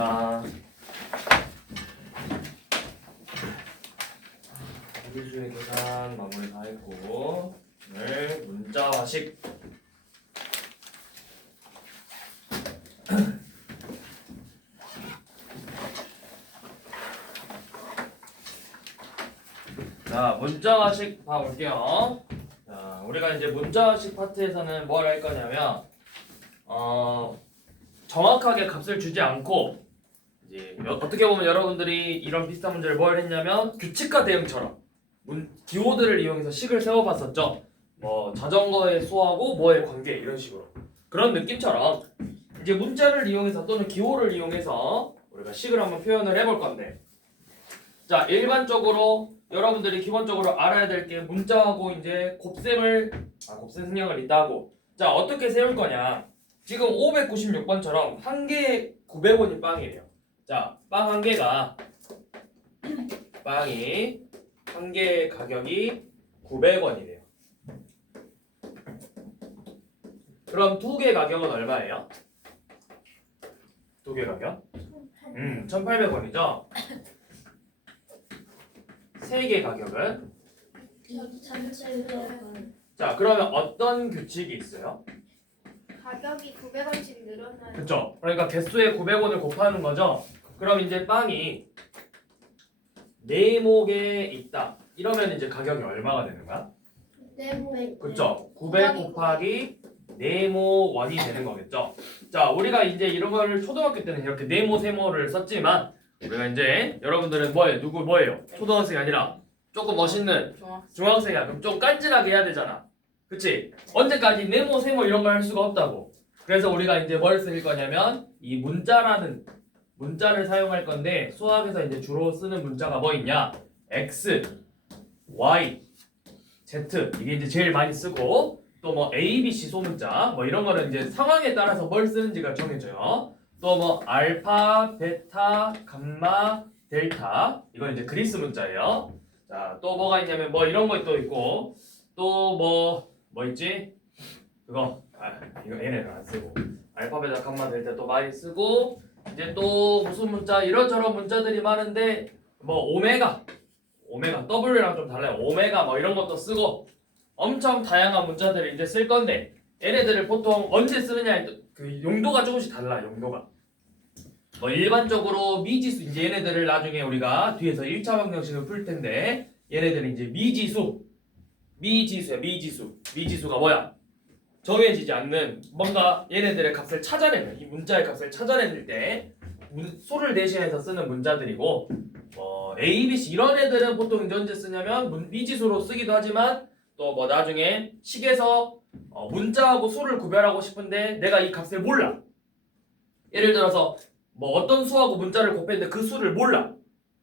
수고하셨습니다. 무리수의 계산 마무리 다 했고 오늘 문자화식 자, 문자화식 봐볼게요. 자, 우리가 이제 문자화식 파트에서는 뭘 할 거냐면 정확하게 값을 주지 않고 이제 어떻게 보면 여러분들이 이런 비슷한 문제를 뭘 했냐면 규칙화 대응처럼 기호들을 이용해서 식을 세워봤었죠. 뭐 자전거의 수하고 뭐의 관계 이런 식으로 그런 느낌처럼 이제 문자를 이용해서 또는 기호를 이용해서 우리가 식을 한번 표현을 해볼 건데, 자, 일반적으로 여러분들이 기본적으로 알아야 될 게 문자하고 이제 곱셈 생략을 있다고. 자, 어떻게 세울 거냐? 지금 596번처럼 한 개에 900원이 빵이에요. 자, 빵 한 개가 빵이 한 개의 가격이 900원이래요. 그럼 두 개 가격은 얼마예요? 두 개 가격? 1,800원이죠. 세 개 가격은? 2,700원. 자, 그러면 어떤 규칙이 있어요? 가격이 900원씩 늘어나요. 그쵸? 그러니까 개수에 900원을 곱하는 거죠. 그럼 이제 빵이 네모개에 있다. 이러면 이제 가격이 얼마가 되는 거야? 그쵸? 900 곱하기 네모원이 되는 거겠죠. 자, 우리가 이제 이런 거를 초등학교 때는 이렇게 네모 세모를 썼지만 우리가 이제 여러분들은 뭐예요? 누구 뭐예요? 초등학생이 아니라 조금 멋있는 중학생이야. 그럼 좀 깐진하게 해야 되잖아. 그치? 언제까지 네모 세모 이런 걸 할 수가 없다고. 그래서 우리가 이제 뭘 쓸 거냐면 이 문자라는 문자를 사용할 건데, 수학에서 이제 주로 쓰는 문자가 뭐 있냐? x, y, z 이게 이제 제일 많이 쓰고, 또 뭐 a, b, c 소문자 뭐 이런 거는 이제 상황에 따라서 뭘 쓰는지가 정해져요. 또 뭐 알파, 베타, 감마, 델타 이건 이제 그리스 문자예요. 자, 또 뭐가 있냐면 뭐 이런 거 또 있고, 또 뭐 있지? 그거 이거 얘네를 안 쓰고 알파, 베타, 감마, 델타 또 많이 쓰고, 이제 또 무슨 문자 이런저런 문자들이 많은데 뭐 오메가 W랑 좀 달라요. 오메가 뭐 이런 것도 쓰고 엄청 다양한 문자들을 이제 쓸 건데, 얘네들을 보통 언제 쓰느냐에 그 용도가 조금씩 달라. 용도가 뭐 일반적으로 미지수, 이제 얘네들을 나중에 우리가 뒤에서 1차 방정식을 풀 텐데, 얘네들은 이제 미지수야. 미지수가 뭐야? 정해지지 않는 뭔가 얘네들의 값을 찾아내는, 이 문자의 값을 찾아낼 때 수를 대신해서 쓰는 문자들이고, A, B, C 이런 애들은 보통 이제 언제 쓰냐면 미지수로 쓰기도 하지만, 또 뭐 나중에 식에서 문자하고 수를 구별하고 싶은데 내가 이 값을 몰라. 예를 들어서 뭐 어떤 수하고 문자를 곱했는데 그 수를 몰라.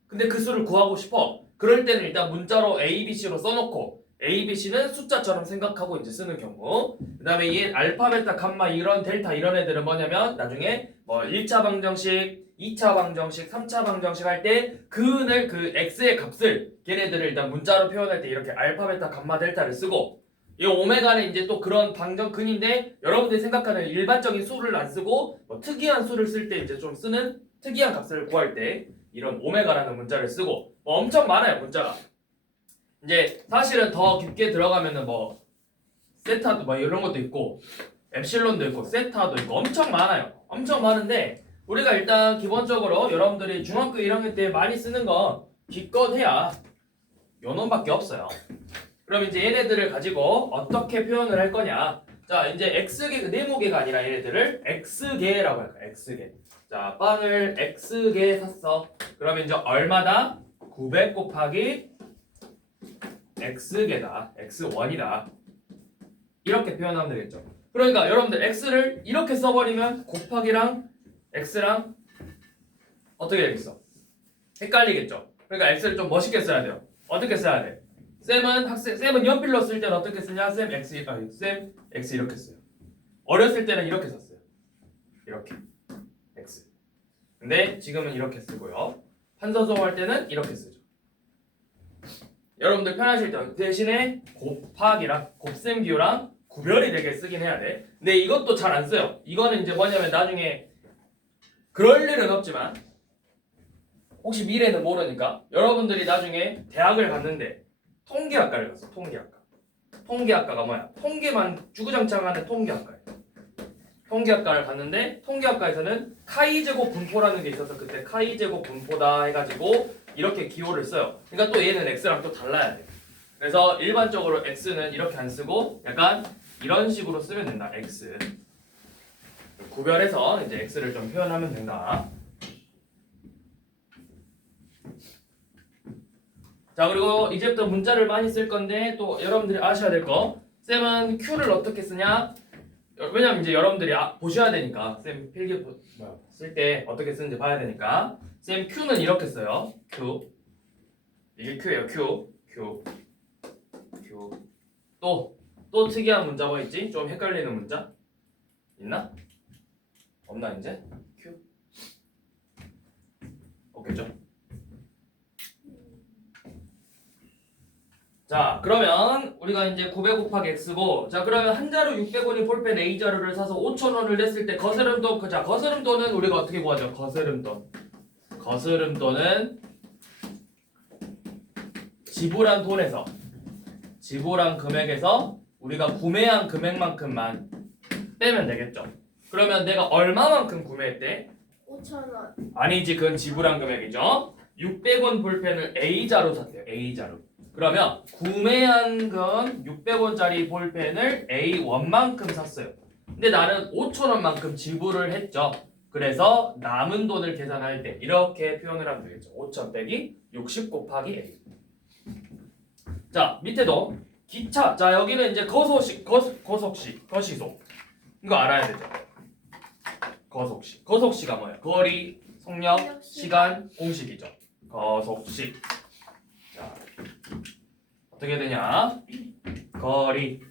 근데 그 수를 구하고 싶어. 그럴 때는 일단 문자로 A, B, C로 써놓고 A, B, C는 숫자처럼 생각하고 이제 쓰는 경우. 그 다음에 얘 알파, 베타, 감마 이런 델타 이런 애들은 뭐냐면 나중에 뭐 1차 방정식, 2차 방정식, 3차 방정식 할 때 근을 그 x의 값을 걔네들을 일단 문자로 표현할 때 이렇게 알파, 베타, 감마, 델타를 쓰고, 이 오메가는 이제 또 그런 방정근인데 여러분들이 생각하는 일반적인 수를 안 쓰고 뭐 특이한 수를 쓸 때 이제 좀 쓰는 특이한 값을 구할 때 이런 오메가라는 문자를 쓰고, 뭐 엄청 많아요 문자가. 이제 사실은 더 깊게 들어가면은 뭐 세타도 뭐 이런 것도 있고 엡실론도 있고 세타도 있고 엄청 많아요. 엄청 많은데 우리가 일단 기본적으로 여러분들이 중학교 1학년 때 많이 쓰는 건 기껏해야 요 놈밖에 없어요. 그럼 이제 얘네들을 가지고 어떻게 표현을 할 거냐? 자, 이제 x개, 네모개가 아니라 얘네들을 x개라고 할 거야. x개. 자, 빵을 x개 샀어. 그러면 이제 얼마다? 900 곱하기 x개다. x1이다. 이렇게 표현하면 되겠죠. 그러니까 여러분들 x를 이렇게 써버리면 곱하기랑 x랑 어떻게 되겠어? 헷갈리겠죠. 그러니까 x를 좀 멋있게 써야 돼요. 어떻게 써야 돼? 쌤은 연필로 쓸 때는 어떻게 쓰냐? 쌤 x 이렇게 써요. 어렸을 때는 이렇게 썼어요. 이렇게 x. 근데 지금은 이렇게 쓰고요. 판서수업 할 때는 이렇게 쓰죠. 여러분들 편하실 때 대신에 곱하기랑 곱셈 기호랑 구별이 되게 쓰긴 해야 돼. 근데 이것도 잘 안 써요. 이거는 이제 뭐냐면 나중에 그럴 일은 없지만 혹시 미래는 모르니까 여러분들이 나중에 대학을 갔는데 통계학과를 갔어. 통계학과가 뭐야? 통계만 주구장창하는 통계학과예요. 통계학과를 갔는데 통계학과에서는 카이제곱 분포라는 게 있어서 그때 카이제곱 분포다 해가지고 이렇게 기호를 써요. 그러니까 또 얘는 x랑 또 달라야 돼. 그래서 일반적으로 x는 이렇게 안 쓰고 약간 이런 식으로 쓰면 된다. x 구별해서 이제 x를 좀 표현하면 된다. 자, 그리고 이제부터 문자를 많이 쓸 건데 또 여러분들이 아셔야 될 거. 쌤은 q를 어떻게 쓰냐? 왜냐면 이제 여러분들이 보셔야 되니까 쌤 필기 쓸 때 어떻게 쓰는지 봐야 되니까 쌤 q는 이렇게 써요. q 이게 q예요. q 또 특이한 문자 뭐 있지? 좀 헷갈리는 문자 있나? 없나 이제? q 없겠죠? 자, 그러면 우리가 이제 900 곱하기 x고, 자, 그러면 한 자루 600원이 볼펜 A 자루를 사서 5,000원을 냈을 때 거스름돈, 자, 거스름돈은 우리가 어떻게 구하죠? 거스름돈은 지불한 돈에서, 지불한 금액에서 우리가 구매한 금액만큼만 빼면 되겠죠. 그러면 내가 얼마만큼 구매했대? 5,000원. 아니지, 그건 지불한 금액이죠. 600원 볼펜을 A 자루 샀대요. A 자루. 그러면 구매한 건 600원짜리 볼펜을 A1만큼 샀어요. 근데 나는 5,000원만큼 지불을 했죠. 그래서 남은 돈을 계산할 때 이렇게 표현을 하면 되겠죠. 5,000 빼기 60 곱하기 A. 자, 밑에도 기차. 자, 여기는 이제 거시속. 이거 알아야 되죠. 거속시가 뭐예요? 거리, 속력, 시간, 공식이죠. 거속시. 자, 어떻게 되냐? 거리,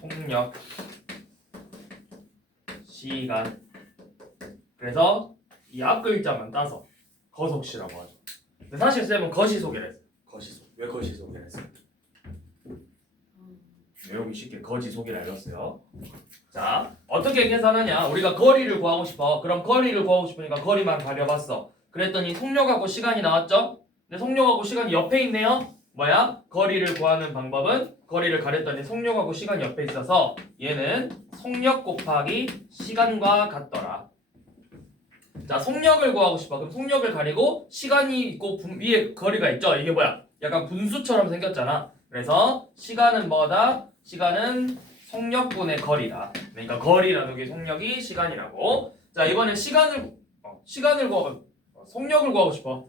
속력, 시간. 그래서 이 앞글자만 따서 거속시라고 하죠. 근데 사실 쌤은 거시속이라 했어요. 거시속. 왜 거시속이라 했어요? 외우기 쉽게 거지속이라 읽었어요. 자, 어떻게 계산하냐? 우리가 거리를 구하고 싶어. 그럼 거리를 구하고 싶으니까 거리만 가려봤어. 그랬더니 속력하고 시간이 나왔죠? 근데 속력하고 시간이 옆에 있네요. 뭐야? 거리를 구하는 방법은 거리를 가렸더니 속력하고 시간이 옆에 있어서 얘는 속력 곱하기 시간과 같더라. 자, 속력을 구하고 싶어. 그럼 속력을 가리고 시간이 있고 위에 거리가 있죠? 이게 뭐야? 약간 분수처럼 생겼잖아. 그래서 시간은 뭐다? 시간은 속력분의 거리다. 그러니까 거리 나누기 속력이 시간이라고. 자, 이번에 시간을 구하고 속력을 구하고 싶어.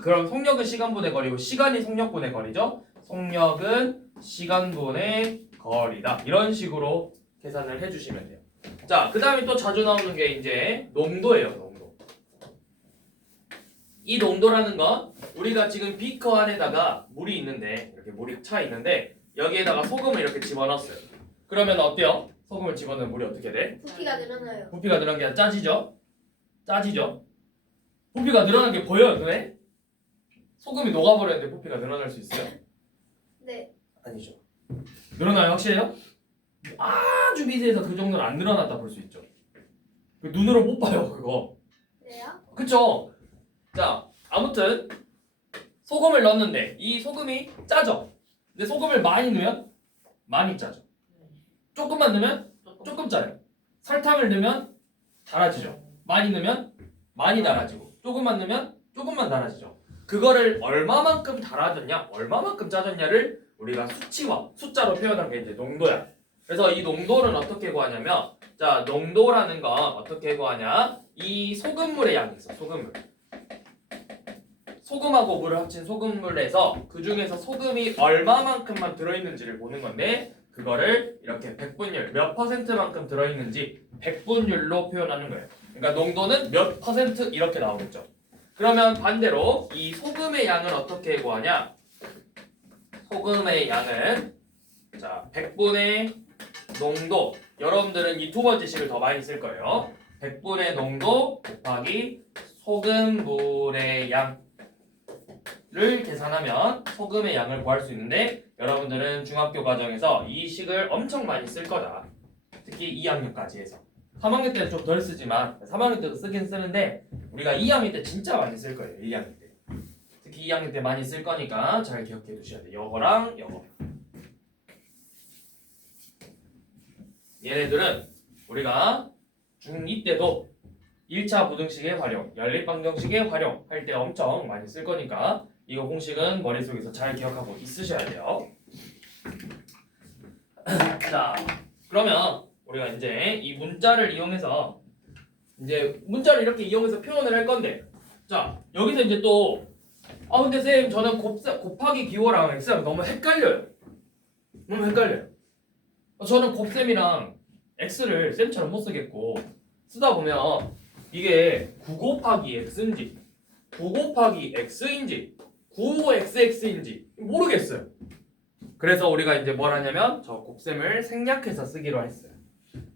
그럼 속력은 시간분의 거리고 시간이 속력분의 거리죠. 속력은 시간분의 거리다. 이런 식으로 계산을 해주시면 돼요. 자, 그 다음에 또 자주 나오는 게 이제 농도예요. 농도. 이 농도라는 건 우리가 지금 비커 안에다가 물이 있는데 이렇게 물이 차 있는데 여기에다가 소금을 이렇게 집어넣었어요. 그러면 어때요? 소금을 집어넣으면 물이 어떻게 돼? 부피가 늘어나요. 부피가 늘어난 게 아니라 짜지죠? 부피가 늘어난 게 보여요, 눈에? 소금이 녹아버렸는데 부피가 늘어날 수 있어요? 네. 아니죠. 늘어나요? 확실해요? 아주 미세해서 그 정도는 안 늘어났다 볼 수 있죠. 눈으로 못 봐요, 그거. 네요? 그쵸? 자, 아무튼 소금을 넣었는데 이 소금이 짜죠? 근데 소금을 많이 넣으면 많이 짜죠. 조금만 넣으면 조금 짜요. 설탕을 넣으면 달아지죠. 많이 넣으면 많이 달아지고 조금만 넣으면 조금만 달아지죠. 그거를 얼마만큼 달아졌냐, 얼마만큼 짜졌냐를 우리가 수치와 숫자로 표현한 게 이제 농도야. 그래서 이 농도는 어떻게 구하냐면, 자, 농도라는 건 어떻게 구하냐? 이 소금물의 양이 있어. 소금하고 물을 합친 소금물에서 그 중에서 소금이 얼마만큼만 들어있는지를 보는 건데, 그거를 이렇게 백분율 몇 퍼센트만큼 들어있는지 백분율로 표현하는 거예요. 그러니까 농도는 몇 퍼센트 이렇게 나오겠죠. 그러면 반대로 이 소금의 양은 어떻게 구하냐? 소금의 양은 자 100분의 농도. 여러분들은 이 두 번째 식을 더 많이 쓸 거예요. 100분의 농도 곱하기 소금물의 양을 계산하면 소금의 양을 구할 수 있는데 여러분들은 중학교 과정에서 이 식을 엄청 많이 쓸 거다. 특히 2학년까지 해서 3학년 때는 좀 덜 쓰지만 3학년 때도 쓰긴 쓰는데 우리가 2학년 때 진짜 많이 쓸 거예요. 1학년 때 특히 2학년 때 많이 쓸 거니까 잘 기억해 두셔야 돼요. 영어랑 영어 얘네들은 우리가 중2 때도 1차 부등식의 활용, 연립방정식의 활용 할 때 엄청 많이 쓸 거니까 이거 공식은 머릿속에서 잘 기억하고 있으셔야 돼요. 자, 그러면 우리가 이제 이 문자를 이용해서 이제 문자를 이렇게 이용해서 표현을 할 건데 자, 여기서 이제 또 근데 쌤 저는 곱하기 기호랑 x랑 너무 헷갈려요. 너무 헷갈려요. 저는 곱셈이랑 x를 쌤처럼 못 쓰겠고 쓰다 보면 이게 9 곱하기 x인지 9 곱하기 x인지 9xx인지 모르겠어요. 그래서 우리가 이제 뭘 하냐면 저 곱셈을 생략해서 쓰기로 했어요.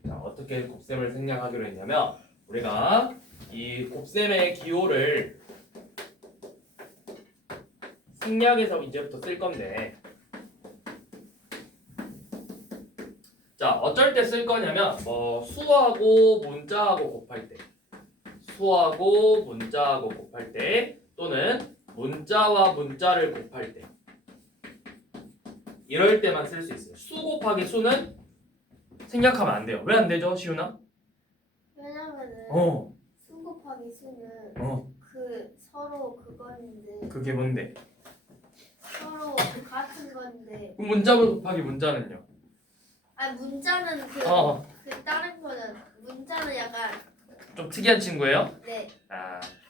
자, 어떻게 곱셈을 생략하기로 했냐면 우리가 이 곱셈의 기호를 생략해서 이제부터 쓸 건데 자, 어쩔 때 쓸 거냐면 수하고 문자하고 곱할 때 수하고 문자하고 곱할 때 또는 문자와 문자를 곱할 때 이럴 때만 쓸 수 있어요. 수 곱하기 수는 생략하면 안 돼요. 왜 안 되죠, 시훈아? 왜냐면은 수 곱하기 수는 그 서로 그건데 그게 뭔데? 서로 같은 건데 그럼 문자 곱하기 문자는요? 아니 문자는 그 다른 거는 문자는 약간 좀 특이한 친구예요? 네.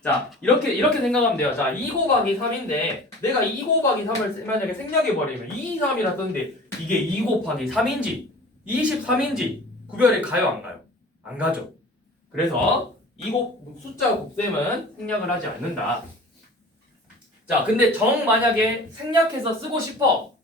자, 이렇게 생각하면 돼요. 자, 2 곱하기 3인데 내가 2 곱하기 3을 만약에 생략해 버리면 2, 3이라 썼는데 이게 2 곱하기 3인지 23인지 구별이 가요, 안 가요? 안 가죠. 그래서 숫자 곱셈은 생략을 하지 않는다. 자, 근데 정 만약에 생략해서 쓰고 싶어.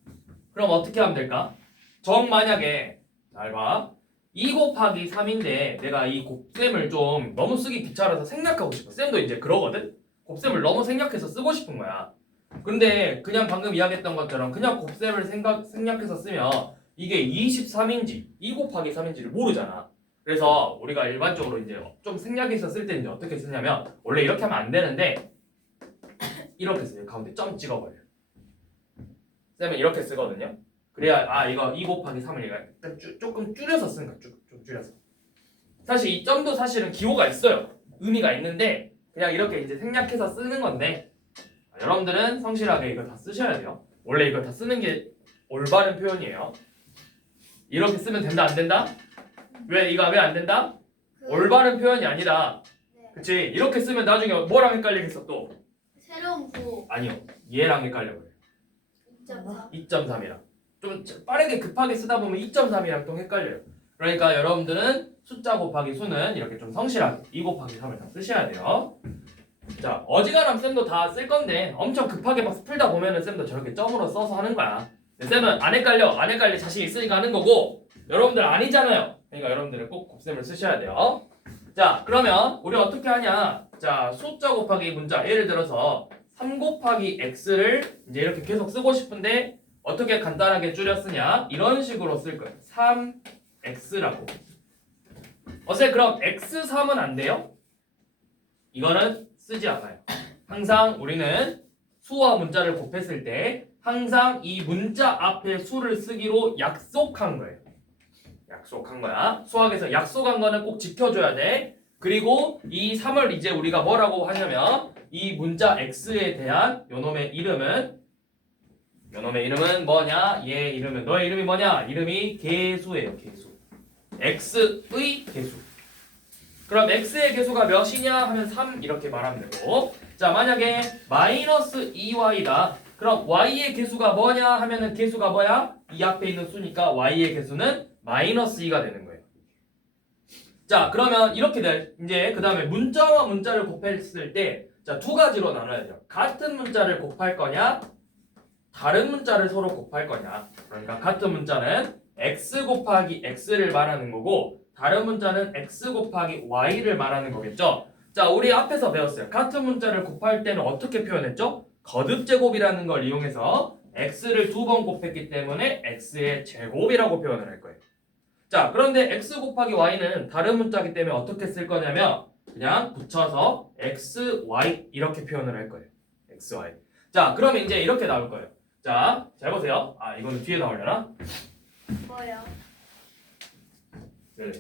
그럼 어떻게 하면 될까? 정 만약에 잘 봐. 2 곱하기 3인데 내가 이 곱셈을 좀 너무 쓰기 귀찮아서 생략하고 싶어. 쌤도 이제 그러거든? 곱셈을 너무 생략해서 쓰고 싶은 거야. 근데 그냥 방금 이야기했던 것처럼 그냥 곱셈을 생략해서 쓰면 이게 23인지 2 곱하기 3인지를 모르잖아. 그래서 우리가 일반적으로 이제 좀 생략해서 쓸 때 이제 어떻게 쓰냐면 원래 이렇게 하면 안 되는데 이렇게 써요. 가운데 점 찍어버려요. 쌤은 이렇게 쓰거든요. 그래야 이거 2 곱하기 3을 얘가 조금 줄여서 쓴 거야. 좀 줄여서. 사실 이 점도 사실은 기호가 있어요. 의미가 있는데 그냥 이렇게 이제 생략해서 쓰는 건데 여러분들은 성실하게 이거 다 쓰셔야 돼요. 원래 이거 다 쓰는 게 올바른 표현이에요. 이렇게 쓰면 된다 안 된다? 왜 안 된다? 올바른 표현이 아니라 네. 그치? 이렇게 쓰면 나중에 뭐랑 헷갈리겠어 또? 새로운 부 아니요. 얘랑 헷갈려버려요. 2.4 2.3이랑 좀 빠르게 급하게 쓰다 보면 2.3이랑 또 헷갈려요. 그러니까 여러분들은 숫자 곱하기 수는 이렇게 좀 성실하게 2 곱하기 3을 다 쓰셔야 돼요. 자, 어지간하면 쌤도 다 쓸 건데 엄청 급하게 막 풀다 보면은 쌤도 저렇게 점으로 써서 하는 거야. 근데 쌤은 안 헷갈릴 자신 있으니까 하는 거고 여러분들 아니잖아요. 그러니까 여러분들은 꼭 곱셈을 쓰셔야 돼요. 자, 그러면 우리 어떻게 하냐? 자, 숫자 곱하기 문자 예를 들어서 3 곱하기 x를 이제 이렇게 계속 쓰고 싶은데 어떻게 간단하게 줄여 쓰냐? 이런 식으로 쓸 거예요. 3x라고. 어제 그럼 x3은 안 돼요? 이거는 쓰지 않아요. 항상 우리는 수와 문자를 곱했을 때 항상 이 문자 앞에 수를 쓰기로 약속한 거예요. 약속한 거야. 수학에서 약속한 거는 꼭 지켜줘야 돼. 그리고 이 3을 이제 우리가 뭐라고 하냐면 이 문자 x에 대한 요놈의 이름은 뭐냐? 얘 이름은 너의 이름이 뭐냐? 이름이 개수예요. 개수. x의 개수. 그럼 x의 개수가 몇이냐 하면 3 이렇게 말하면 되고 자 만약에 마이너스 2y다. 그럼 y의 개수가 뭐냐 하면은 개수가 뭐야? 이 앞에 있는 수니까 y의 개수는 마이너스 2가 되는 거예요. 자 그러면 이렇게 돼. 이제 그 다음에 문자와 문자를 곱했을 때 자, 두 가지로 나눠야 돼요. 같은 문자를 곱할 거냐 다른 문자를 서로 곱할 거냐. 그러니까 같은 문자는 x 곱하기 x를 말하는 거고 다른 문자는 x 곱하기 y를 말하는 거겠죠. 자 우리 앞에서 배웠어요. 같은 문자를 곱할 때는 어떻게 표현했죠? 거듭제곱이라는 걸 이용해서 x를 2번 곱했기 때문에 x의 제곱이라고 표현을 할 거예요. 자, 그런데 x 곱하기 y는 다른 문자이기 때문에 어떻게 쓸 거냐면 그냥 붙여서 xy 이렇게 표현을 할 거예요. xy. 자, 그러면 이제 이렇게 나올 거예요. 자, 잘 보세요. 아, 이거는 뒤에 나오려나? 뭐요? 네.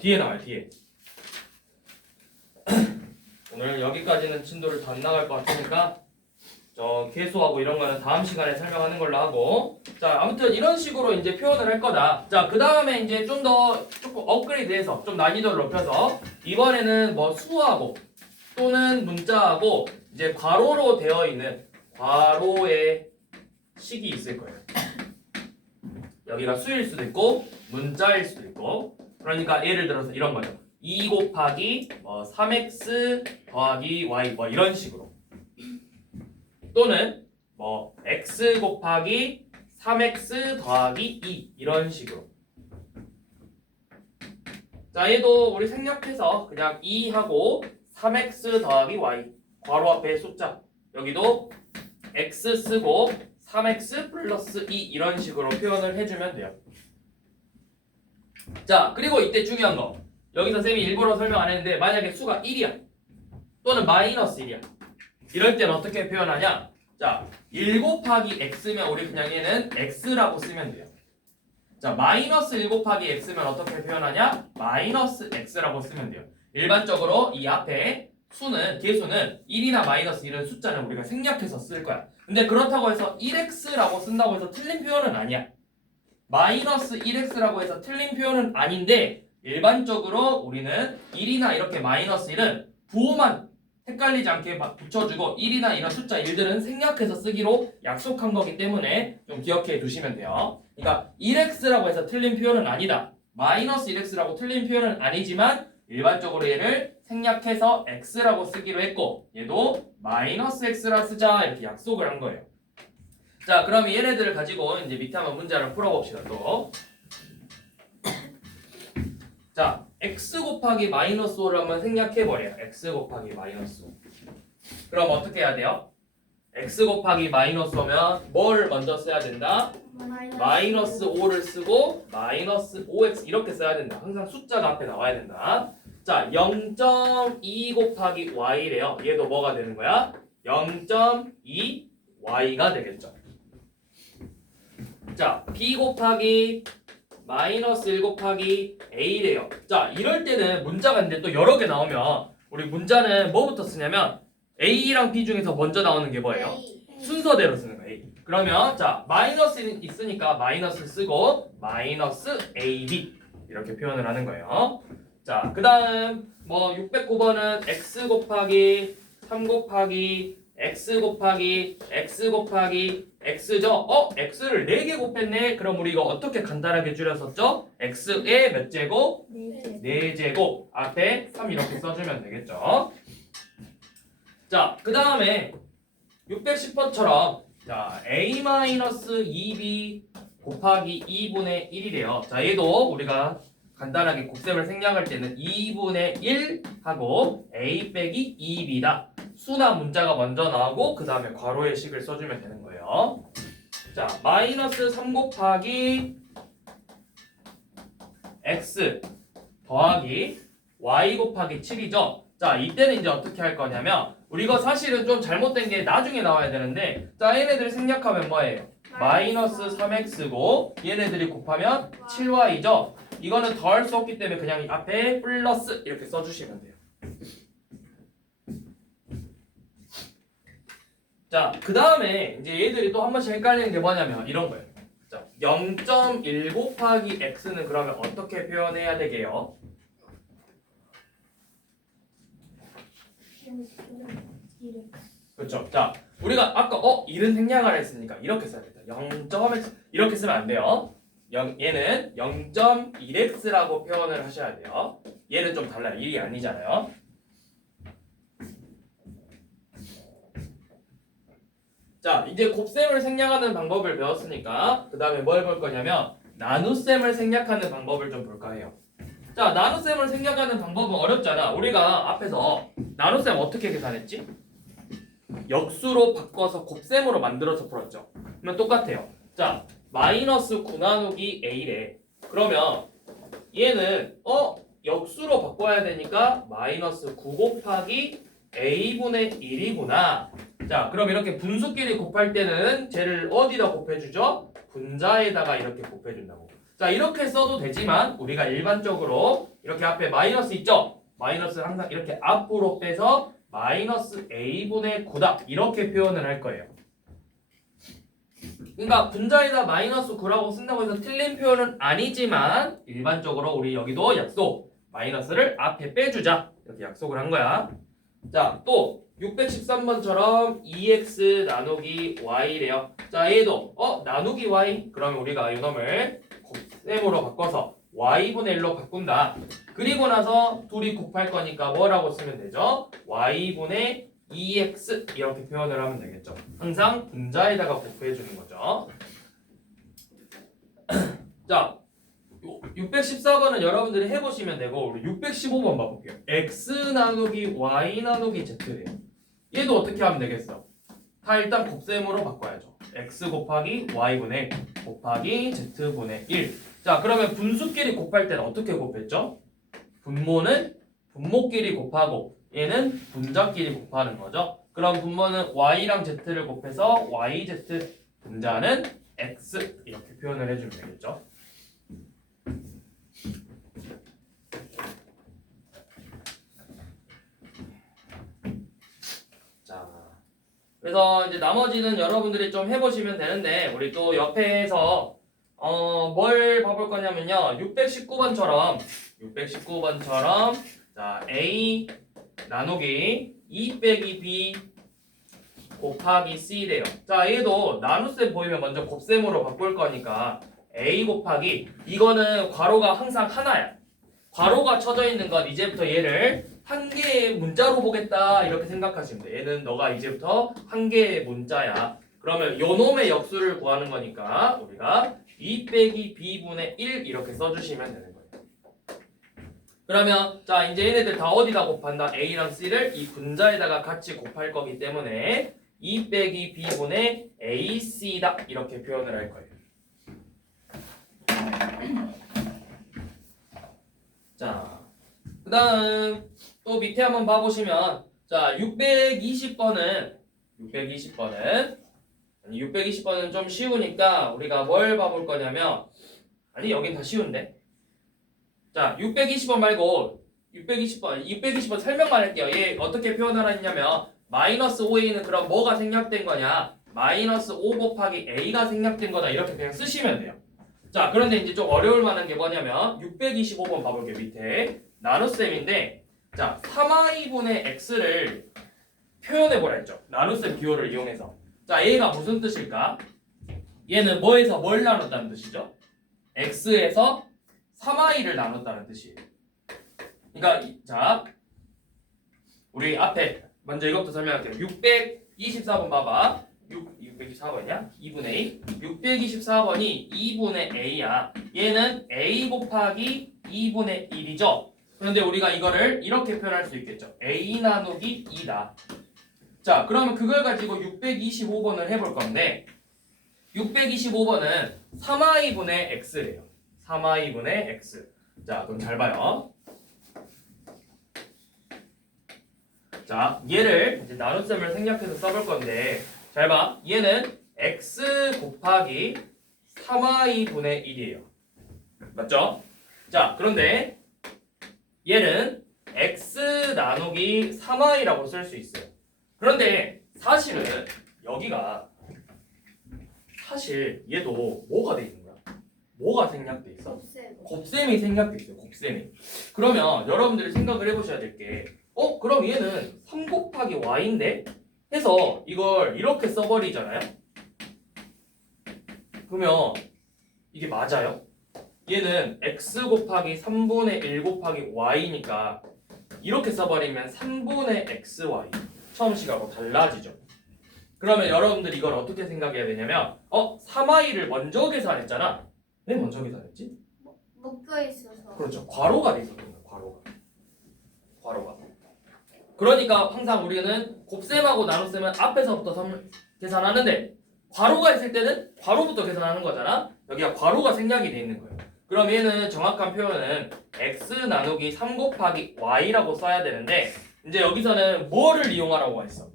뒤에 나와요, 뒤에. 오늘 여기까지는 진도를 다 안 나갈 것 같으니까 저 계수하고 이런 거는 다음 시간에 설명하는 걸로 하고, 자, 아무튼 이런 식으로 이제 표현을 할 거다. 자, 그 다음에 이제 좀 더 조금 업그레이드해서 좀 난이도를 높여서 이번에는 뭐 수하고 또는 문자하고 이제 괄호로 되어 있는 괄호의 식이 있을 거예요. 여기가 수일 수도 있고 문자일 수도 있고, 그러니까 예를 들어서 이런 거죠. 2 곱하기 3x 더하기 y 뭐 이런 식으로, 또는 뭐 x 곱하기 3x 더하기 2 이런 식으로. 자, 얘도 우리 생략해서 그냥 2하고 3x 더하기 y 괄호 앞에 숫자, 여기도 x 쓰고 3x 플러스 2 이런 식으로 표현을 해주면 돼요. 자, 그리고 이때 중요한 거, 여기서 쌤이 일부러 설명 안 했는데 만약에 수가 1이야 또는 마이너스 1이야, 이럴 때는 어떻게 표현하냐? 자, 1 곱하기 x면 우리 그냥 얘는 x라고 쓰면 돼요. 자, 마이너스 1 곱하기 x면 어떻게 표현하냐? 마이너스 x라고 쓰면 돼요. 일반적으로 이 앞에 수는, 개수는 1이나 마이너스 1은 숫자는 우리가 생략해서 쓸 거야. 근데 그렇다고 해서 1x라고 쓴다고 해서 틀린 표현은 아니야. 마이너스 1x라고 해서 틀린 표현은 아닌데, 일반적으로 우리는 1이나 이렇게 마이너스 1은 부호만 헷갈리지 않게 붙여주고 1이나 이런 숫자 1들은 생략해서 쓰기로 약속한 거기 때문에 좀 기억해 두시면 돼요. 그러니까 1x라고 해서 틀린 표현은 아니다. 마이너스 1x라고 틀린 표현은 아니지만 일반적으로 얘를 생략해서 x라고 쓰기로 했고, 얘도 마이너스 x라 쓰자 이렇게 약속을 한 거예요. 자, 그럼 얘네들을 가지고 이제 밑에 한번 문제를 풀어봅시다. 또. 자, x 곱하기 마이너스 5를 한번 생략해버려요. x 곱하기 마이너스 5. 그럼 어떻게 해야 돼요? x 곱하기 마이너스 5면 뭘 먼저 써야 된다? 마이너스 5를 쓰고 마이너스 5x 이렇게 써야 된다. 항상 숫자가 앞에 나와야 된다. 자, 0.2 곱하기 y래요. 얘도 뭐가 되는 거야? 0.2 y가 되겠죠. 자, b 곱하기 마이너스 1 곱하기 a래요. 자, 이럴 때는 문자가 있는데 또 여러 개 나오면 우리 문자는 뭐부터 쓰냐면 a랑 b 중에서 먼저 나오는 게 뭐예요? 순서대로 쓰는 거예요. A. 그러면 자, 마이너스 있으니까 마이너스 쓰고 마이너스 ab 이렇게 표현을 하는 거예요. 자, 그 다음 뭐 609번은 x 곱하기 3 곱하기 x 곱하기 x 곱하기 x죠? x를 4개 곱했네. 그럼 우리 이거 어떻게 간단하게 줄였었죠? x의 몇 제곱? 4제곱. 앞에 3 이렇게 써주면 되겠죠? 자, 그 다음에 610번처럼 자, a-2b 곱하기 2분의 1이래요. 자, 얘도 우리가 간단하게 곱셈을 생략할 때는 2분의 1 하고 a 빼기 2b다. 수나 문자가 먼저 나오고 그 다음에 괄호의 식을 써주면 되는 거예요. 자, 마이너스 3 곱하기 x 더하기 y 곱하기 7이죠. 자, 이때는 이제 어떻게 할 거냐면 우리 이거 사실은 좀 잘못된 게 나중에 나와야 되는데, 자, 얘네들 생략하면 뭐예요? 마이너스 3x고 얘네들이 곱하면 7y죠. 이거는 더할 수 없기 때문에 그냥 앞에 플러스 이렇게 써주시면 돼요. 자, 그 다음에 이제 얘들이 또 한 번씩 헷갈리는 게 뭐냐면 이런 거예요. 자, 0.1 곱하기 x는 그러면 어떻게 표현해야 되게요? 그렇죠. 자, 우리가 아까 1은 생략을 했으니까 이렇게 써야겠다. 0.x 이렇게 쓰면 안 돼요. 얘는 0.1x라고 표현을 하셔야 돼요. 얘는 좀 달라요. 1이 아니잖아요. 자, 이제 곱셈을 생략하는 방법을 배웠으니까 그 다음에 뭘 볼 거냐면 나눗셈을 생략하는 방법을 좀 볼까 해요. 자, 나눗셈을 생략하는 방법은 어렵잖아. 우리가 앞에서 나눗셈 어떻게 계산했지? 역수로 바꿔서 곱셈으로 만들어서 풀었죠. 그러면 똑같아요. 자, 마이너스 9 나누기 a래. 그러면 얘는 역수로 바꿔야 되니까 마이너스 9 곱하기 a분의 1이구나. 자, 그럼 이렇게 분수끼리 곱할 때는 쟤를 어디다 곱해주죠? 분자에다가 이렇게 곱해준다고. 자, 이렇게 써도 되지만 우리가 일반적으로 이렇게 앞에 마이너스 있죠? 마이너스 항상 이렇게 앞으로 빼서 마이너스 a분의 9다 이렇게 표현을 할 거예요. 그러니까 분자에다 마이너스 9라고 쓴다고 해서 틀린 표현은 아니지만 일반적으로 우리 여기도 약속 마이너스를 앞에 빼주자 이렇게 약속을 한 거야. 자, 또 613번처럼 2x 나누기 y래요. 자, 얘도 나누기 y 그러면 우리가 이놈을 곱셈으로 바꿔서 y분의 1로 바꾼다. 그리고 나서 둘이 곱할 거니까 뭐라고 쓰면 되죠? y분의 2x 이렇게 표현을 하면 되겠죠. 항상 분자에다가 곱해 주는 거죠. 자, 614번은 여러분들이 해보시면 되고 우리 615번 봐볼게요. x 나누기 y 나누기 z래요. 얘도 어떻게 하면 되겠어? 다 일단 곱셈으로 바꿔야죠. x 곱하기 y분의 곱하기 z분의 1. 자, 그러면 분수끼리 곱할 때는 어떻게 곱했죠? 분모는 분모끼리 곱하고 얘는 분자끼리 곱하는 거죠. 그럼 분모는 y랑 z를 곱해서 yz, 분자는 x 이렇게 표현을 해주면 되겠죠. 자, 그래서 이제 나머지는 여러분들이 좀 해보시면 되는데 우리 또 옆에서 뭘 봐볼 거냐면요. 619번처럼 자 a 나누기 2 빼기 b 곱하기 c래요. 자, 얘도 나눗셈 보이면 먼저 곱셈으로 바꿀 거니까 a 곱하기 이거는 괄호가 항상 하나야. 괄호가 쳐져 있는 건 이제부터 얘를 한 개의 문자로 보겠다 이렇게 생각하시면 돼. 얘는 너가 이제부터 한 개의 문자야. 그러면 요놈의 역수를 구하는 거니까 우리가 2 빼기 b분의 1 이렇게 써주시면 되는 거예요. 그러면 자 이제 얘네들 다 어디다 곱한다? a랑 c를 이 분자에다가 같이 곱할 거기 때문에 2 빼기 b분의 ac다 이렇게 표현을 할 거예요. 자, 그 다음 또 밑에 한번 봐보시면 자 620번은 좀 쉬우니까 우리가 뭘 봐볼 거냐면 아니 여긴 다 쉬운데 자 620번 말고 620번 설명만 할게요. 얘 어떻게 표현을 했냐면 마이너스 5a는 그럼 뭐가 생략된 거냐 마이너스 5 곱하기 a가 생략된 거다 이렇게 그냥 쓰시면 돼요. 자, 그런데 이제 좀 어려울 만한 게 뭐냐면 625번 봐볼게요. 밑에 나눗셈인데 자 3i분의 x를 표현해보라 했죠. 나눗셈 기호를 이용해서 자 얘가 무슨 뜻일까? 얘는 뭐에서 뭘 나눴다는 뜻이죠? x에서 3i를 나눴다는 뜻이에요. 그러니까 자 우리 앞에 먼저 이것부터 설명할게요. 624번 봐봐. 624번이냐? 2분의 A 624번이 2분의 A야. 얘는 A 곱하기 2분의 1이죠. 그런데 우리가 이거를 이렇게 표현할 수 있겠죠. A 나누기 2다. 자 그러면 그걸 가지고 625번을 해볼 건데 625번은 3i분의 x래요. 3i분의 x. 자 그럼 잘 봐요. 자 얘를 이제 나눗셈을 생략해서 써볼 건데 잘 봐. 얘는 x 곱하기 3i분의 1이에요. 맞죠? 자 그런데 얘는 x 나누기 3i라고 쓸 수 있어요. 그런데 사실은 여기가 사실 얘도 뭐가 돼 있는 거야? 뭐가 생략돼 있어? 곱셈이 생략돼 있어요. 곱셈이. 그러면 여러분들이 생각을 해보셔야 될 게 그럼 얘는 3 곱하기 y인데? 해서 이걸 이렇게 써버리잖아요? 그러면 이게 맞아요? 얘는 x 곱하기 3분의 1 곱하기 y니까 이렇게 써버리면 3분의 xy 처음 시각하고 달라지죠. 그러면 여러분들이 이걸 어떻게 생각해야 되냐면 3i를 먼저 계산했잖아. 왜 먼저 계산했지? 묶여 있어서. 그렇죠. 괄호가 돼 있었던 거야. 괄호가. 그러니까 항상 우리는 곱셈하고 나눗셈은 앞에서부터 계산하는데 괄호가 있을 때는 괄호부터 계산하는 거잖아. 여기가 괄호가 생략이 돼 있는 거예요. 그럼 얘는 정확한 표현은 x 나누기 3 곱하기 y라고 써야 되는데 이제 여기서는 뭐를 이용하라고 했어?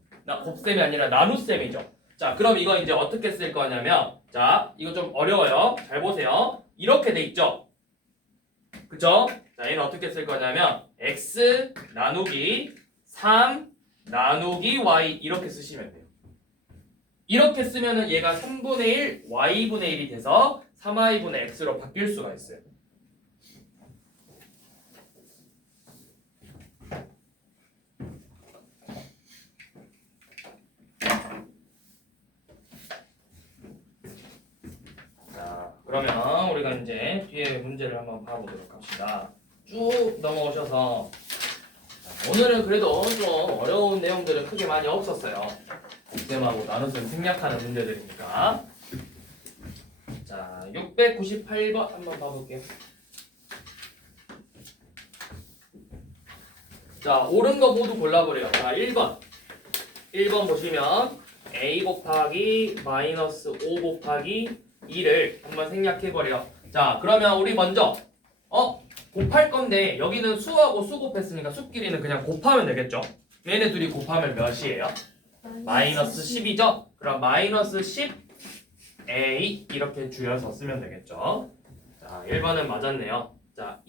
곱셈이 아니라 나눗셈이죠. 자, 그럼 이거 이제 어떻게 쓸 거냐면 자, 이거 좀 어려워요. 잘 보세요. 이렇게 돼 있죠. 그쵸? 자, 얘는 어떻게 쓸 거냐면 x 나누기 3 나누기 y 이렇게 쓰시면 돼요. 이렇게 쓰면은 얘가 3분의 1 y분의 1이 돼서 3y분의 x로 바뀔 수가 있어요. 자, 그러면 우리가 이제 뒤에 문제를 한번 봐보도록 합시다. 쭉 넘어오셔서 오늘은 그래도 좀 어려운 내용들은 크게 많이 없었어요. 곱셈하고 나눗셈 생략하는 문제들이니까. 자, 698번 한번 봐볼게요. 자, 옳은 거 모두 골라보래요. 자, 1번. 1번 보시면 a 곱하기 마이너스 5 곱하기 2를 한번 생략해버려. 자, 그러면 우리 먼저 곱할 건데 여기는 수하고 수 곱했으니까 수끼리는 그냥 곱하면 되겠죠. 얘네 둘이 곱하면 몇이에요? 마이너스 10이죠? 그럼 마이너스 10 a 이렇게 줄여서 쓰면 되겠죠. 자, 1번은 맞았네요. 자,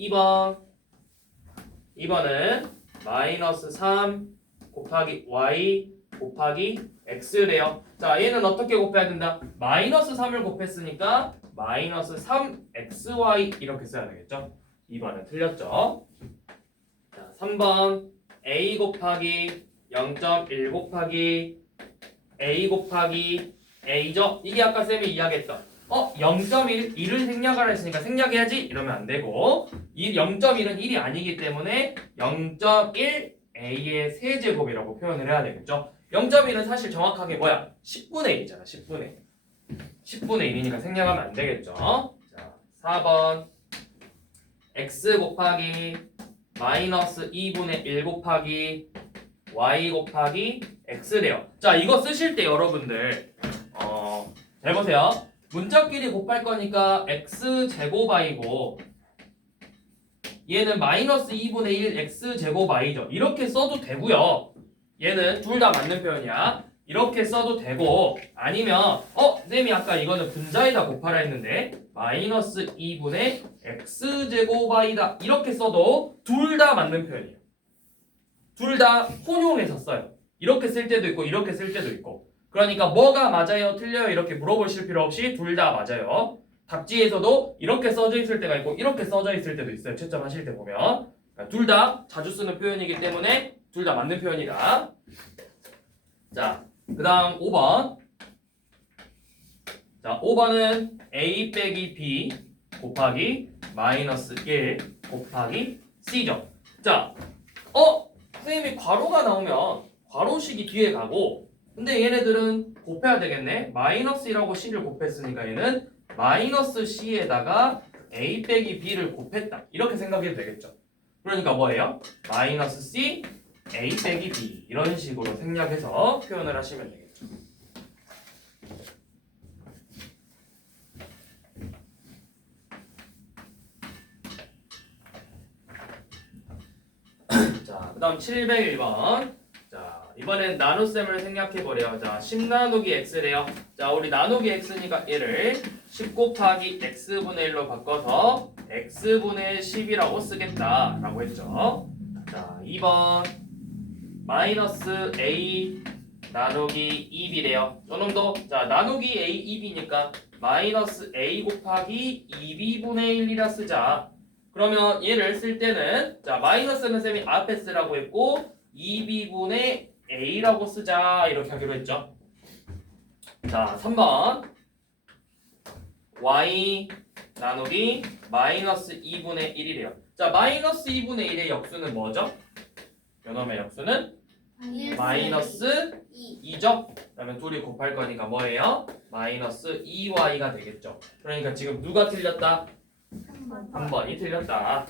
2번은 마이너스 3 곱하기 y 곱하기 x래요. 자, 얘는 어떻게 곱해야 된다? 마이너스 3을 곱했으니까 마이너스 3xy 이렇게 써야 되겠죠. 2번은 틀렸죠. 자, 3번 a 곱하기 0.1 곱하기 a 곱하기 a죠. 이게 아까 쌤이 이야기했던 0.1 1을 생략하라 했으니까 생략해야지 이러면 안 되고 이 0.1은 1이 아니기 때문에 0.1 a의 세제곱이라고 표현을 해야 되겠죠. 0.1은 사실 정확하게 뭐야? 10분의 1이잖아. 10분의 1. 10분의 1이니까 생략하면 안 되겠죠. 자, 4번 x 곱하기 마이너스 2분의 1 곱하기 y 곱하기 x래요. 자, 이거 쓰실 때 여러분들 잘 보세요. 문자끼리 곱할 거니까 x 제곱 y고 얘는 마이너스 2분의 1 x 제곱 y죠. 이렇게 써도 되고요. 얘는 둘 다 맞는 표현이야. 이렇게 써도 되고 아니면 쌤이 아까 이거는 분자에다 곱하라 했는데 마이너스 2분의 x제곱 y다 이렇게 써도 둘 다 맞는 표현이에요. 둘 다 혼용해서 써요. 이렇게 쓸 때도 있고 이렇게 쓸 때도 있고 그러니까 뭐가 맞아요 틀려요 이렇게 물어보실 필요 없이 둘 다 맞아요. 답지에서도 이렇게 써져 있을 때가 있고 이렇게 써져 있을 때도 있어요. 채점하실 때 보면 그러니까 둘 다 자주 쓰는 표현이기 때문에 둘 다 맞는 표현이다. 자, 그 다음 5번. 자, 5번은 a 빼기 b 곱하기 마이너스 1 곱하기 c죠. 자, 선생님이 괄호가 나오면 괄호식이 뒤에 가고 근데 얘네들은 곱해야 되겠네. 마이너스 1하고 c를 곱했으니까 얘는 마이너스 c에다가 a 빼기 b를 곱했다. 이렇게 생각해도 되겠죠. 그러니까 뭐예요? 마이너스 c a 빼기 b 이런 식으로 생략해서 표현을 하시면 되겠죠. 자, 그 다음 701번. 자, 이번엔 나눗셈을 생략해버려요. 자, 10 나누기 x래요. 자, 우리 나누기 x니까 얘를 10 곱하기 x분의 1로 바꿔서 x분의 10이라고 쓰겠다라고 했죠. 자, 2번 마이너스 a 나누기 2b래요. 요놈도 자 나누기 a 2b니까 마이너스 a 곱하기 2b분의 1이라 쓰자. 그러면 얘를 쓸 때는 자 마이너스는 쌤이 앞에 쓰라고 했고 2b분의 a라고 쓰자 이렇게 하기로 했죠. 자 3번 y 나누기 마이너스 2분의 1이래요. 자 마이너스 2분의 1의 역수는 뭐죠? 요놈의 역수는 마이너스 2죠? 그러면 둘이 곱할 거니까 뭐예요? 마이너스 2y가 되겠죠. 그러니까 지금 누가 틀렸다? 한 번이 틀렸다.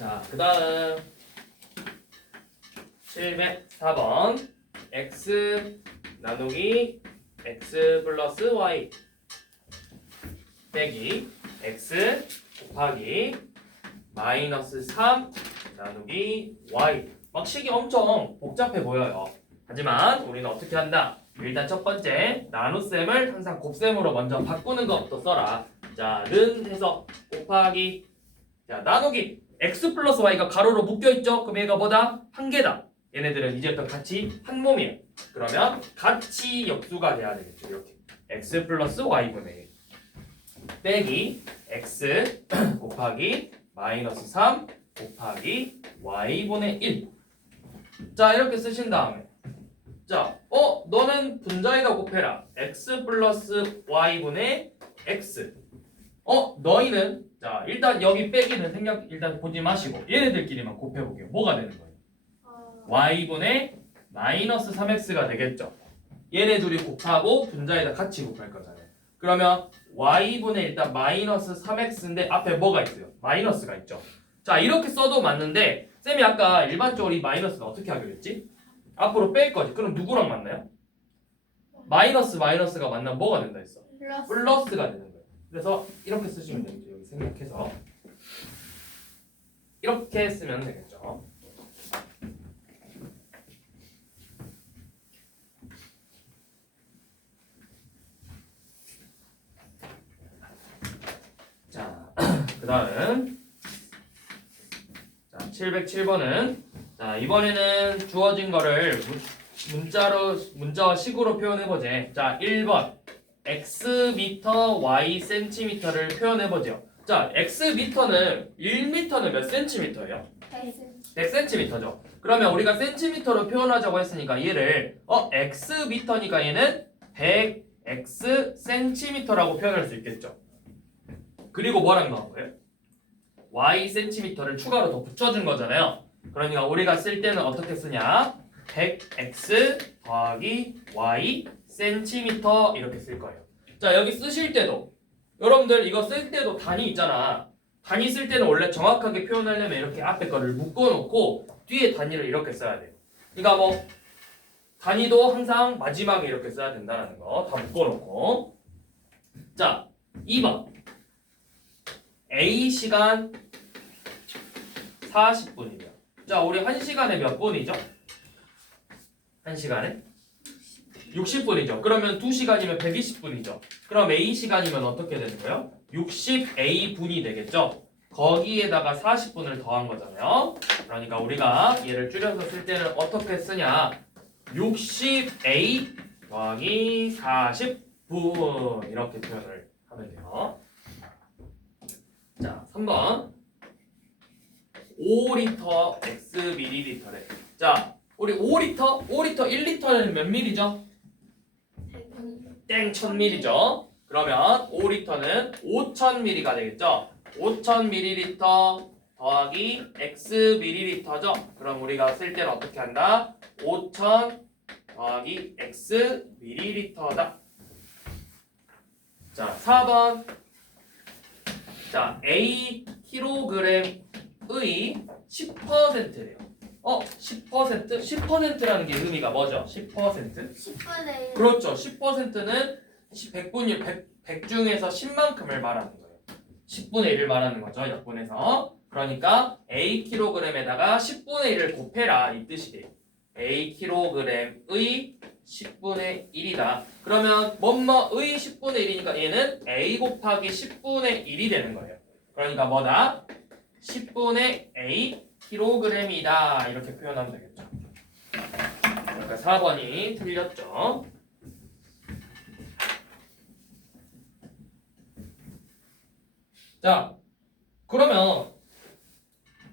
자, 그 다음 704번 x 나누기 x 플러스 y 빼기 x 곱하기 마이너스 3 나누기 y. 막 식이 엄청 복잡해 보여요. 하지만 우리는 어떻게 한다? 일단 첫 번째 나눗셈을 항상 곱셈으로 먼저 바꾸는 것부터 써라. 자, 는 해서 곱하기 자 나누기 x 플러스 y가 가로로 묶여있죠? 그럼 얘가 뭐다? 한 개다. 얘네들은 이제부터 같이 한 몸이에요. 그러면 같이 역수가 돼야 되겠죠. 이렇게 x 플러스 y분의 1 빼기 x 곱하기 마이너스 3 곱하기 y분의 1. 자, 이렇게 쓰신 다음에 자, 너는 분자에다 곱해라. x 플러스 y분의 x. 너희는 자, 일단 여기 빼기는 일단 보지 마시고 얘네들끼리만 곱해볼게요. 뭐가 되는 거예요? y분의 마이너스 3x가 되겠죠. 얘네 둘이 곱하고 분자에다 같이 곱할 거잖아요. 그러면 y분의 일단 마이너스 3x인데 앞에 뭐가 있어요? 마이너스가 있죠. 자, 이렇게 써도 맞는데 쌤이 아까 일반적으로 이 마이너스는 어떻게 하기로 했지? 앞으로 뺄 거지. 그럼 누구랑 만나요? 마이너스가 만나면 뭐가 된다 했어? 플러스가 되는 거예요. 그래서 이렇게 쓰시면 되겠죠. 여기 생략해서 이렇게 쓰면 되겠죠. 자, 그 다음 707번은 자, 이번에는 주어진 거를 문자와 식으로 표현해보지. 자, 1번 x미터, y센티미터를 표현해보죠. 자, x미터는 1미터는 몇 센티미터예요? 100cm죠. 그러면 우리가 센티미터로 표현하자고 했으니까 얘를 x미터니까 얘는 100x 센티미터라고 표현할 수 있겠죠. 그리고 뭐랑 나온 거예요? y 센티미터를 추가로 더 붙여준 거잖아요. 그러니까 우리가 쓸 때는 어떻게 쓰냐? 100x 더하기 y 센티미터 이렇게 쓸 거예요. 자, 여기 쓰실 때도 여러분들 이거 쓸 때도 단위 있잖아. 단위 쓸 때는 원래 정확하게 표현하려면 이렇게 앞에 거를 묶어놓고 뒤에 단위를 이렇게 써야 돼요. 그러니까 뭐 단위도 항상 마지막에 이렇게 써야 된다는 거 다 묶어놓고. 자, 2번 A 시간 40분이면 자, 우리 1시간에 몇 분이죠? 1시간에 60분이죠. 그러면 2시간이면 120분이죠. 그럼 A 시간이면 어떻게 되는 거예요? 60A 분이 되겠죠. 거기에다가 40분을 더한 거잖아요. 그러니까 우리가 얘를 줄여서 쓸 때는 어떻게 쓰냐? 60A 더하기 40분 이렇게 표현을 하면 돼요. 자, 3번 5리터 x 밀리리터래. 자, 우리 5리터 1리터는 몇 밀리죠? 땡 1000ml죠. 그러면 5리터는 5000ml가 되겠죠. 5000ml 더하기 x 밀리리터죠. 그럼 우리가 쓸 때는 어떻게 한다? 5000 더하기 x 밀리리터다. 자, 4번 자, A kg의 10%래요. 10%? 10%라는 게 의미가 뭐죠? 10%? 10분의 1. 그렇죠. 10%는 100 중에서 10만큼을 말하는 거예요. 10분의 1을 말하는 거죠. 약분해서. 그러니까 A kg에다가 10분의 1을 곱해라 이 뜻이래요. A kg의 10분의 1이다. 그러면 뭐뭐의 10분의 1이니까 얘는 A 곱하기 10분의 1이 되는 거예요. 그러니까 뭐다? 10분의 A kg이다. 이렇게 표현하면 되겠죠. 그러니까 4번이 틀렸죠. 자, 그러면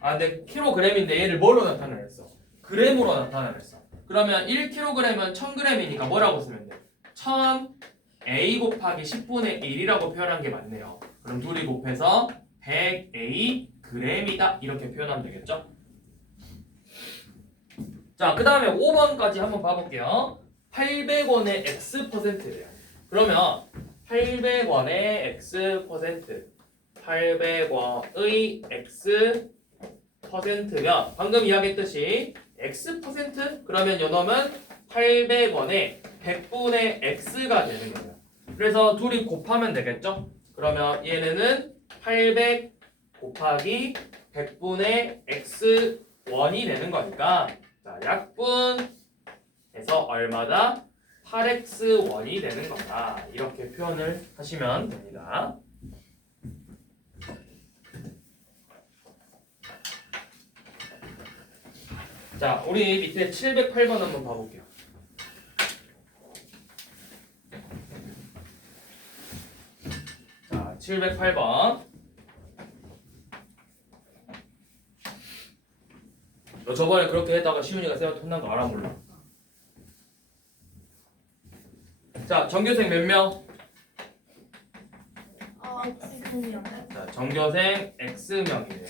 근데 kg인데 얘를 뭘로 나타내랬어? 그램으로 나타내랬어. 그러면 1kg은 1000g이니까 뭐라고 쓰면 돼? 1000 A 곱하기 10분의 1이라고 표현한 게 맞네요. 그럼 둘이 곱해서 100A g이다 이렇게 표현하면 되겠죠? 자, 그 다음에 5번까지 한번 봐볼게요. 800원의 X%래요. 그러면 800원의 X%, 800원의 X 퍼센트면 방금 이야기했듯이 x% 그러면 요놈은 800원에 100분의 x가 되는 거예요. 그래서 둘이 곱하면 되겠죠? 그러면 얘네는 800 곱하기 100분의 x1이 되는 거니까 자, 약분에서 얼마다 8x1이 되는 거다. 이렇게 표현을 하시면 됩니다. 자, 우리 밑에 708번 한번 봐볼게요. 자, 708번. 너 저번에 그렇게 했다가 시훈이가 쌤한테 혼난 거 알아 몰라? 자, 전교생 몇 명? X명. 자, 전교생 X명이래요.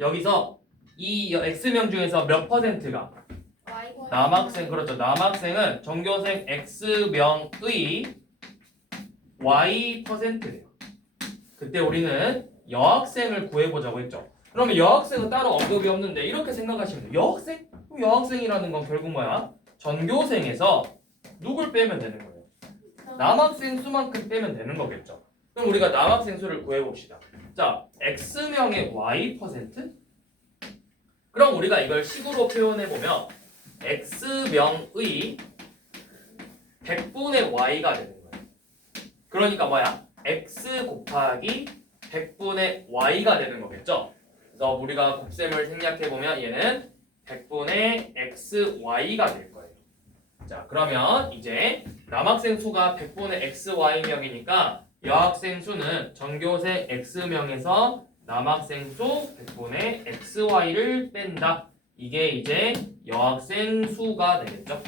여기서 이 X명 중에서 몇 퍼센트가 남학생, 그렇죠. 남학생은 전교생 X명의 Y%래요. 그때 우리는 여학생을 구해보자고 했죠. 그러면 여학생은 따로 언급이 없는데 이렇게 생각하시면 돼요. 여학생? 그럼 여학생이라는 건 결국 뭐야? 전교생에서 누굴 빼면 되는 거예요? 남학생 수만큼 빼면 되는 거겠죠. 그럼 우리가 남학생 수를 구해봅시다. 자, X명의 Y%? 그럼 우리가 이걸 식으로 표현해보면 X명의 100분의 Y가 되는 거예요. 그러니까 뭐야? X 곱하기 100분의 Y가 되는 거겠죠. 그래서 우리가 곱셈을 생략해보면 얘는 100분의 XY가 될 거예요. 자, 그러면 이제 남학생 수가 100분의 XY명이니까 여학생 수는 전교생 X명에서 남학생 수 100분의 XY를 뺀다. 이게 이제 여학생 수가 되겠죠.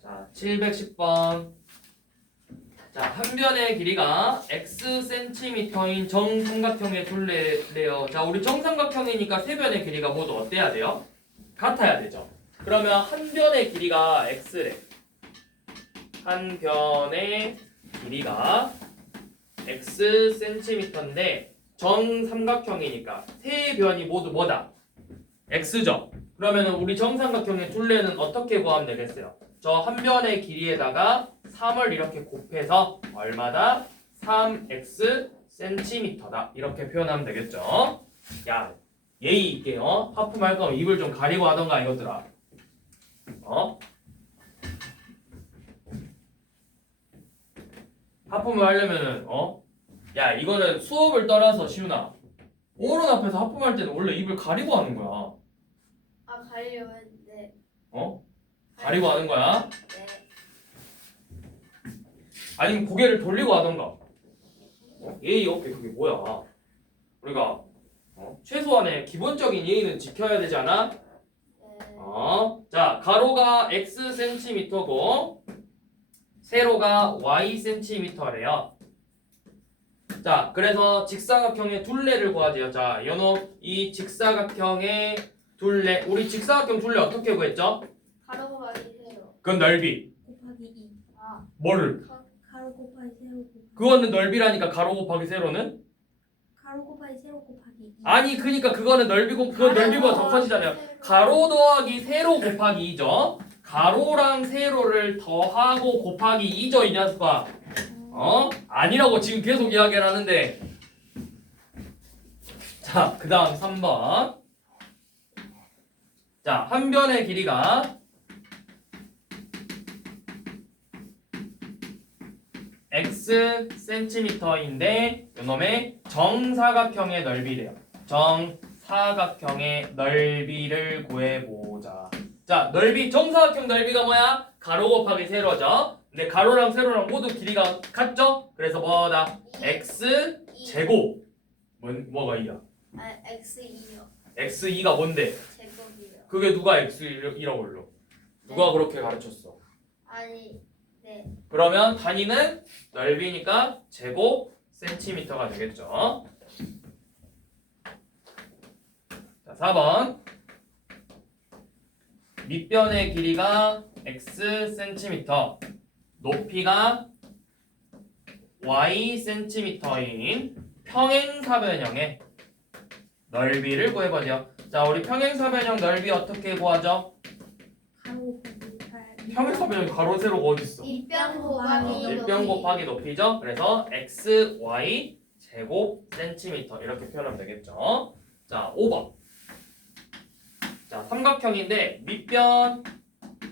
자, 710번. 자, 한 변의 길이가 Xcm인 정삼각형의 둘레래요. 자, 우리 정삼각형이니까 세 변의 길이가 모두 어때야 돼요? 같아야 되죠. 그러면 한 변의 길이가 X래. 한 변의 길이가 Xcm인데 정삼각형이니까 세 변이 모두 뭐다? X죠. 그러면 우리 정삼각형의 둘레는 어떻게 구하면 되겠어요? 저 한 변의 길이에다가 3을 이렇게 곱해서 얼마다? 3x cm다. 이렇게 표현하면 되겠죠. 야, 예의 있게 하품할 거면 입을 좀 가리고 하던가 이것들아. 하품을 하려면은 야, 이거는 수업을 떠나서 시훈아. 어른 앞에서 하품할 때는 원래 입을 가리고 하는 거야. 아, 가려고 했는데. 가리고 하는 거야? 네. 아니면 고개를 돌리고 하던가. 예의 없게 그게 뭐야? 우리가 최소한의 기본적인 예의는 지켜야 되지 않아? 네. 자, 가로가 x cm고 세로가 y cm래요. 자, 그래서 직사각형의 둘레를 구하지요. 자, 연호 이 직사각형의 둘레, 우리 직사각형 둘레 어떻게 구했죠? 가로 곱하기 세로. 그건 넓이. 곱하기 2. 아, 뭐를? 가로 곱하기 세로 곱하기 그거는 넓이라니까 가로 곱하기 세로는? 가로 곱하기 세로 곱하기 2. 아니, 그니까 그거는 넓이고 그건 넓이보다 더 커지잖아요. 가로 더하기 세로 곱하기 2죠. 가로랑 세로를 더하고 곱하기 2죠, 이 녀석아. 아니라고 지금 계속 이야기를 하는데. 자, 그 다음 3번. 자, 한 변의 길이가 x cm인데 요놈의 정사각형의 넓이래요. 정사각형의 넓이를 구해보자. 자, 넓이, 정사각형 넓이가 뭐야? 가로 곱하기 세로죠. 근데 가로랑 세로랑 모두 길이가 같죠? 그래서 뭐다? x 제곱. 뭐가 2야? 아, X2요. x2가 뭔데? 제곱이요. 그게 누가 x2라고 불러? 누가 그렇게 가르쳤어? 아니, 네. 그러면 단위는 넓이니까 제곱 센티미터가 되겠죠. 자, 4번. 밑변의 길이가 x 센티미터, 높이가 y 센티미터인 평행사변형의 넓이를 구해보죠. 자, 우리 평행사변형 넓이 어떻게 구하죠? 가로 곱하기 8. 평행사변형 가로 세로가 어디 있어? 일변 곱하기 일변 곱하기 높이죠. 그래서 x, y 제곱 센티미터 이렇게 표현하면 되겠죠. 자, 5번. 자, 삼각형인데 밑변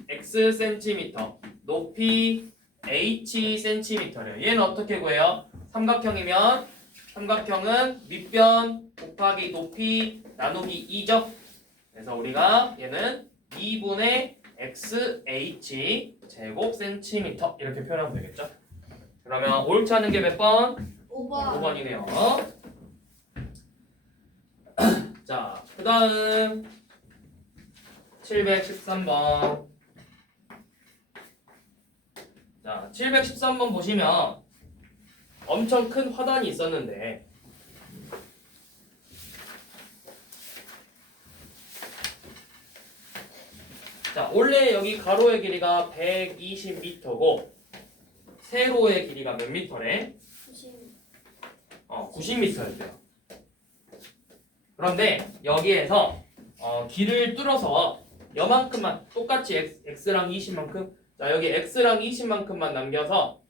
x 센티미터, 높이 h 센티미터래요. 얘는 어떻게 구해요? 삼각형이면 삼각형은 밑변 곱하기 높이 나누기 2죠. 그래서 우리가 얘는 2분의 xh 제곱 센티미터 이렇게 표현하면 되겠죠. 그러면 옳지 않은 게 몇 번? 5번 5번이네요. 자, 그 다음 713번. 자, 713번 보시면 엄청 큰 화단이 있었는데 자, 원래 여기 가로의 길이가 120m고 세로의 길이가 몇 미터래? 90m였대요. 그런데 여기에서 길을 뚫어서 여만큼만 똑같이 x랑 20만큼 자, 여기 x랑 20만큼만 남겨서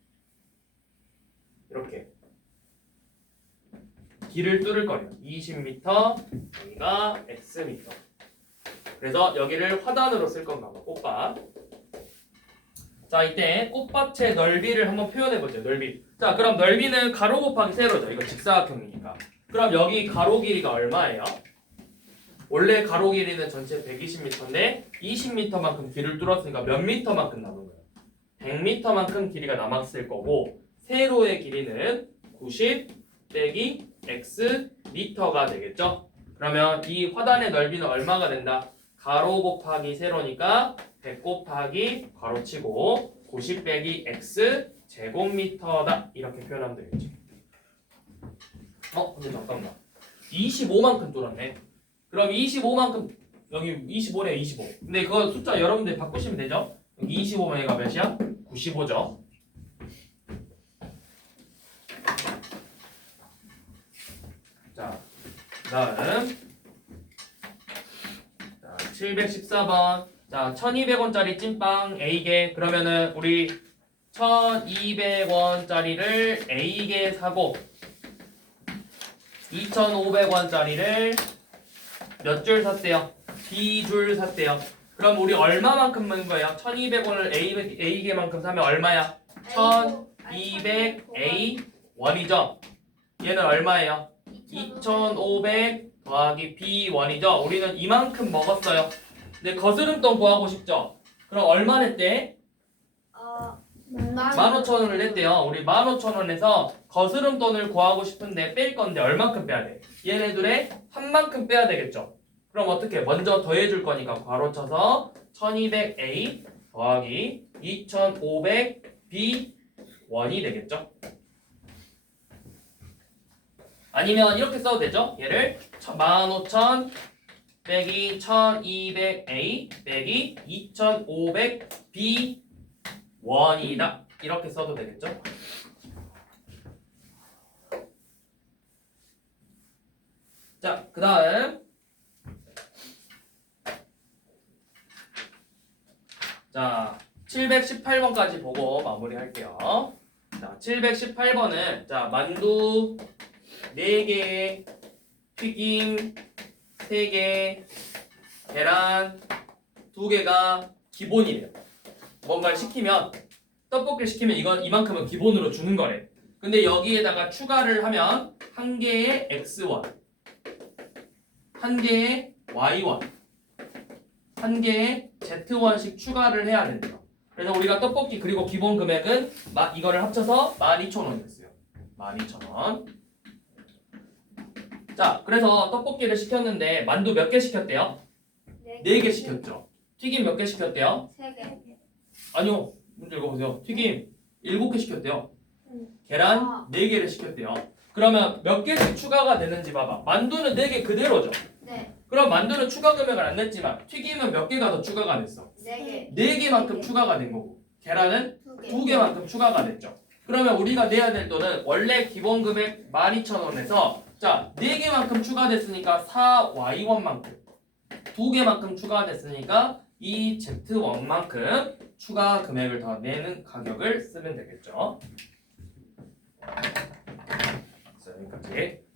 이렇게 길을 뚫을 거예요. 20m, 여기가 xm. 그래서 여기를 화단으로 쓸 건가 봐. 꽃밭. 자, 이때 꽃밭의 넓이를 한번 표현해 보죠. 넓이. 자, 그럼 넓이는 가로 곱하기 세로죠. 이거 직사각형이니까. 그럼 여기 가로 길이가 얼마예요? 원래 가로 길이는 전체 120m인데 20m만큼 길을 뚫었으니까 몇 미터만큼 남은 거예요? 100m만큼 길이가 남았을 거고 세로의 길이는 90 빼기 x 미터가 되겠죠? 그러면 이 화단의 넓이는 얼마가 된다? 가로 곱하기 세로니까 100 곱하기 괄호치고 90 빼기 x 제곱미터다 이렇게 표현하면 되겠죠. 근데 잠깐만 25만큼 뚫었네. 그럼 25만큼 여기 25네 25. 근데 그거 숫자 여러분들 바꾸시면 되죠? 여기 25면 얘가 몇이야? 95죠. 자, 그다음 714번. 자, 1200원짜리 찐빵 A개. 그러면은 우리 1200원짜리를 A개 사고 2500원짜리를 몇 줄 샀대요? B줄 샀대요. 그럼 우리 얼마만큼 넣은 거예요? 1200원을 A개만큼 사면 얼마야? 1200A1이죠? 얘는 얼마예요? 2500 더하기 B1이죠? 우리는 이만큼 먹었어요. 근데 거스름돈 구하고 싶죠? 그럼 얼마 냈대? 15,000원을 냈대요. 우리 15,000원에서 거스름돈을 구하고 싶은데 뺄 건데 얼만큼 빼야 돼? 얘네들의 한 만큼 빼야 되겠죠? 그럼 어떻게? 먼저 더해줄 거니까 괄호 쳐서 1200A 더하기 2500B1이 되겠죠? 아니면 이렇게 써도 되죠? 얘를 15,000 빼기 1200A 빼기 2500B1이다. 이렇게 써도 되겠죠? 자, 그 다음 자, 718번까지 보고 마무리할게요. 자, 718번은 자, 만두 4개, 튀김 3개, 계란 2개가 기본이래요. 뭔가를 시키면 떡볶이를 시키면 이건 이만큼은 기본으로 주는 거래. 근데 여기에다가 추가를 하면 한 개의 x1, 한 개의 y1, 한 개의 z1씩 추가를 해야 된대요. 그래서 우리가 떡볶이 그리고 기본 금액은 이거를 합쳐서 12,000원이었어요. 12,000원. 자, 그래서 떡볶이를 시켰는데 만두 몇 개 시켰대요? 4개 시켰죠. 튀김 몇 개 시켰대요? 3개 아니요. 문제 읽어보세요. 튀김 7개 시켰대요. 계란 4개를 시켰대요. 그러면 몇 개씩 추가가 되는지 봐봐. 만두는 4개 그대로죠. 네 그럼 만두는 추가 금액을 안 냈지만 튀김은 몇 개가 더 추가가 됐어? 4개. 4개만큼 추가가 된 거고 계란은 2개. 2개만큼 추가가 됐죠. 그러면 우리가 내야 될 돈은 원래 기본 금액 12,000원에서 자 4개만큼 추가됐으니까 4Y1만큼 2개만큼 추가가 됐으니까 이 Z1만큼 추가 금액을 더 내는 가격을 쓰면 되겠죠. 그래서 여기까지.